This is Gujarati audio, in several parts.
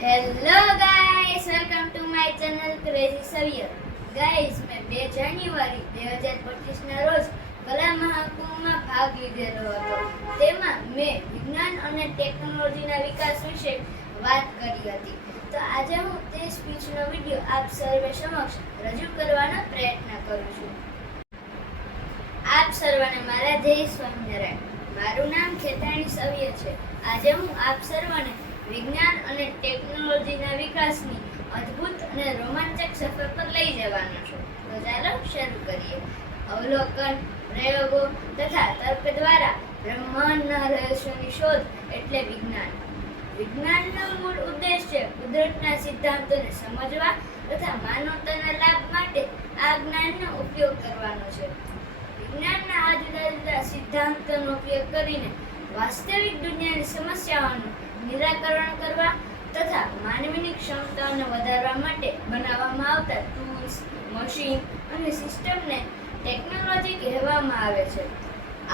Hello guys, welcome to my channel crazy saviour. Guys, મેં 2 જાન્યુઆરી 2025 ના રોજ કલા મહાકુંભમાં ભાગ લીધેલો હતો. તેમાં મેં વિજ્ઞાન અને ટેકનોલોજીના વિકાસ વિશે વાત કરી હતી. તો આજે હું તે સ્પીચનો વિડિયો આપ સર્વે સમક્ષ રજૂ કરવાનો પ્રયત્ન કરું છું. આપ સર્વને મારા જય સ્વામિનારાયણ. મારું નામ ખેતાણી સવિયર છે. આજે હું આપ સર્વને વિજ્ઞાન અને ટેકનોલોજીના વિકાસની અદ્ભુત અને રોમાંચક સફર પર લઈ જવાનો છું. તો ચાલો શરૂ કરીએ. અવલોકન, પ્રયોગો તથા તર્ક દ્વારા બ્રહ્માંડના રહસ્યોની શોધ એટલે વિજ્ઞાન. વિજ્ઞાનનો મૂળ ઉદ્દેશ્ય કુદરતના સિદ્ધાંતોને સમજવા તથા માનવતાના લાભ માટે આ જ્ઞાનનો ઉપયોગ કરવાનો છે. વિજ્ઞાનના આ જુદા જુદા સિદ્ધાંતોનો ઉપયોગ કરીને વાસ્તવિક દુનિયાની સમસ્યાઓનું નિરાકરણ કરવા તથા માનવીની ક્ષમતાઓને વધારવા માટે બનાવવામાં આવતા ટૂલ્સ, મશીન અને સિસ્ટમને ટેકનોલોજી કહેવામાં આવે છે.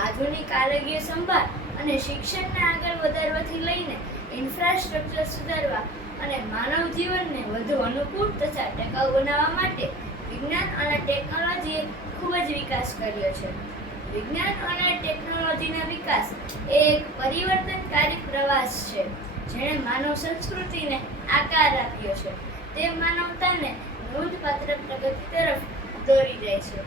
આધુનિક આરોગ્ય સંભાળ અને શિક્ષણને આગળ વધારવાથી લઈને ઇન્ફ્રાસ્ટ્રક્ચર સુધારવા અને માનવ જીવનને વધુ અનુકૂળ તથા ટકાઉ બનાવવા માટે વિજ્ઞાન અને ટેકનોલોજીએ ખૂબ જ વિકાસ કર્યો છે. વિજ્ઞાન અને ટેકનોલોજીનો વિકાસ એ એક પરિવર્તનકારી પ્રવાસ છે જેણે માનવ સંસ્કૃતિને આકાર આપ્યો છે. તે માનવતાને નોંધપાત્ર પ્રગતિ તરફ દોરી જાય છે.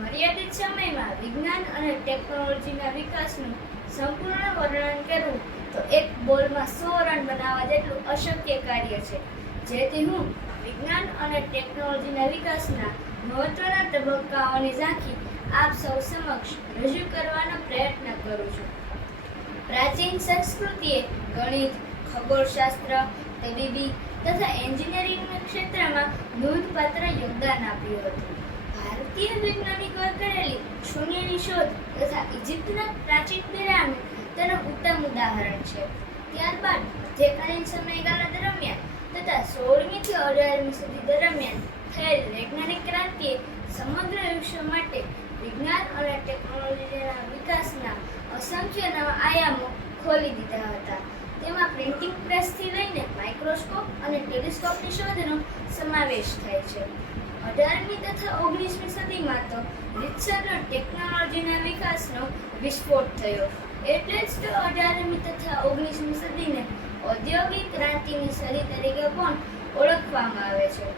મર્યાદિત સમયમાં વિજ્ઞાન અને ટેકનોલોજીના વિકાસનું સંપૂર્ણ વર્ણન કરવું તો એક બોલમાં 100 રન બનાવવા જેટલું અશક્ય કાર્ય છે. જેથી હું વિજ્ઞાન અને ટેકનોલોજીના વિકાસના મહત્વના તબક્કાઓની ઝાંખી આપ સૌ સમક્ષ રજૂ કરવાનો પ્રયત્ન કરું છું. પ્રાચીન સંસ્કૃતિએ ગણિત, ખગોળશાસ્ત્ર, તબીબી તથા એન્જિનિયરિંગના ક્ષેત્રમાં નોંધપાત્ર યોગદાન આપ્યું હતું. ભારતીય વૈજ્ઞાનિકોએ કરેલી શૂન્યની શોધ તથા ઇજિપ્તના પ્રાચીન પિરામિડ તેનું ઉત્તમ ઉદાહરણ છે. ત્યારબાદ મધ્યકાલીન સમયગાળા દરમિયાન તથા 16મી થી 18મી સદી દરમિયાન થયેલ વૈજ્ઞાનિક ક્રાંતિએ સમગ્ર વિશ્વ માટે વિજ્ઞાન અને ટેકનોલોજીના વિકાસના અસંખ્ય નવા આયામો ખોલી દીધા હતા. તેમાં પ્રિન્ટિંગ પ્રેસથી લઈને માઇક્રોસ્કોપ અને ટેલિસ્કોપની શોધનો સમાવેશ થાય છે. 18મી તથા 19મી સદીમાં તો રીતસરનો ટેકનોલોજીના વિકાસનો વિસ્ફોટ થયો. એટલે જ તો 18મી તથા 19મી સદીને ઔદ્યોગિક ક્રાંતિની સદી તરીકે પણ ઓળખવામાં આવે છે.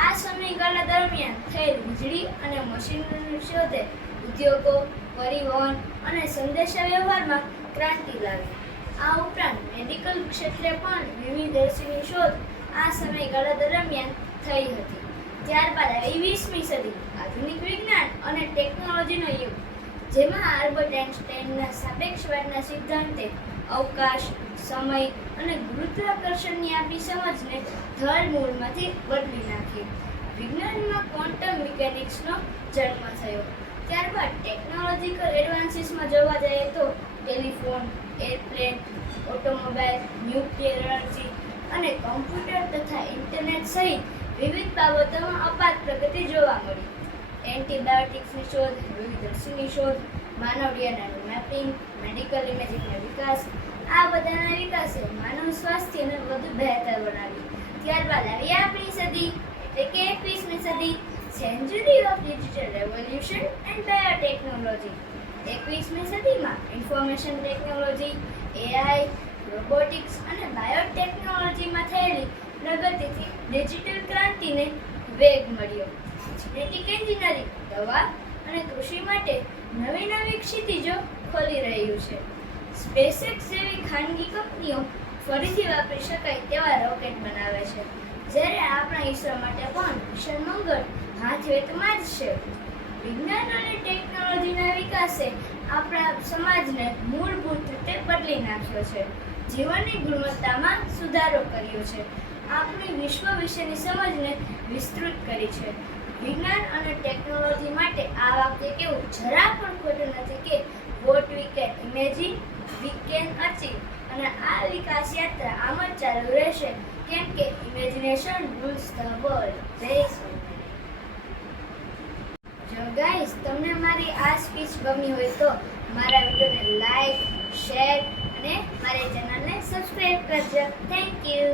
આ સમયગાળા દરમિયાન થયેલ વીજળી અને મશીનરીની શોધે ઉદ્યોગો, પરિવહન અને સંદેશાવ્યવહારમાં ક્રાંતિ લાવી. આ ઉપરાંત મેડિકલ ક્ષેત્રે પણ વિવિધ રસીની શોધ આ સમયગાળા દરમિયાન થઈ હતી. ત્યારબાદ આવી 20મી સદી, આધુનિક વિજ્ઞાન અને ટેકનોલોજીનો યુગ, જેમાં આલ્બર્ટ આઇન્સ્ટાઈનના સાપેક્ષવાદના સિદ્ધાંતે અવકાશ, સમય અને ગુરુત્વાકર્ષણની આપણી સમજને ધરમૂળમાંથી બદલી નાખી. વિજ્ઞાનમાં ક્વોન્ટમ મિકેનિક્સનો જન્મ થયો. ત્યારબાદ ટેકનોલોજીકલ એડવાન્સીસમાં જોવા જઈએ તો telephone, airplane, automobile, nuclear energy અને કોમ્પ્યુટર તથા ઇન્ટરનેટ સહિત વિવિધ બાબતોમાં અપાર પ્રગતિ જોવા મળી. એન્ટીબાયોટિક્સની શોધ, વિવિધ રસીની શોધ, માનવ ડીએનએનું મેપિંગ, મેડિકલ ઇમેજિંગનો વિકાસ, આ બધાના વિકાસે માનવ સ્વાસ્થ્યને વધુ બહેતર બનાવ્યું. ત્યારબાદ આવી આપણી સદી એટલે કે 21મી સદી, century of digital revolution and biotechnology. 21મી સદીમાં ઇન્ફોર્મેશન ટેકનોલોજી, એઆઈ, રોબોટિક્સ અને બાયોટેકનોલોજીમાં થયેલી પ્રગતિથી ડિજિટલ ક્રાંતિને વેગ મળ્યો. જેનેટિક એન્જિનિયરિંગ, દવા અને કૃષિ માટે નવી નવી ક્ષિતિજો ખોલી રહ્યું છે. સ્પેસએક્સ જેવી ખાનગી કંપનીઓ ફરીથી વાપરી શકાય તેવા રોકેટ બનાવે છે, જ્યારે આપણા ઈસરો માટે પણ મિશન મંગળ હાથ વેતમાં જ છે. વિજ્ઞાન અને ટેકનોલોજીના વિકાસે આપણા સમાજને મૂળભૂત રીતે બદલી નાખ્યો છે. જીવનની ગુણવત્તામાં સુધારો કર્યો છે. આપણી વિશ્વ વિશેની સમજને વિસ્તૃત કરી છે. વિજ્ઞાન અને ટેકનોલોજી માટે આ વાક્ય કેવું જરા પણ ખોટું નથી કે what we can imagine we can achieve. અને આ વિકાસ યાત્રા આમ જ ચાલુ રહેશે, કેમ કે ઇમેજિનેશન રૂલ્સ ધ વર્લ્ડ. જય સ્વામિનારાયણ. જો ગાઈસ, તમને મારી આ સ્પીચ ગમી હોય તો મારા વિડીયોને લાઈક, શેર અને મારી ચેનલને સબસ્ક્રાઇબ કરજો. Thank you.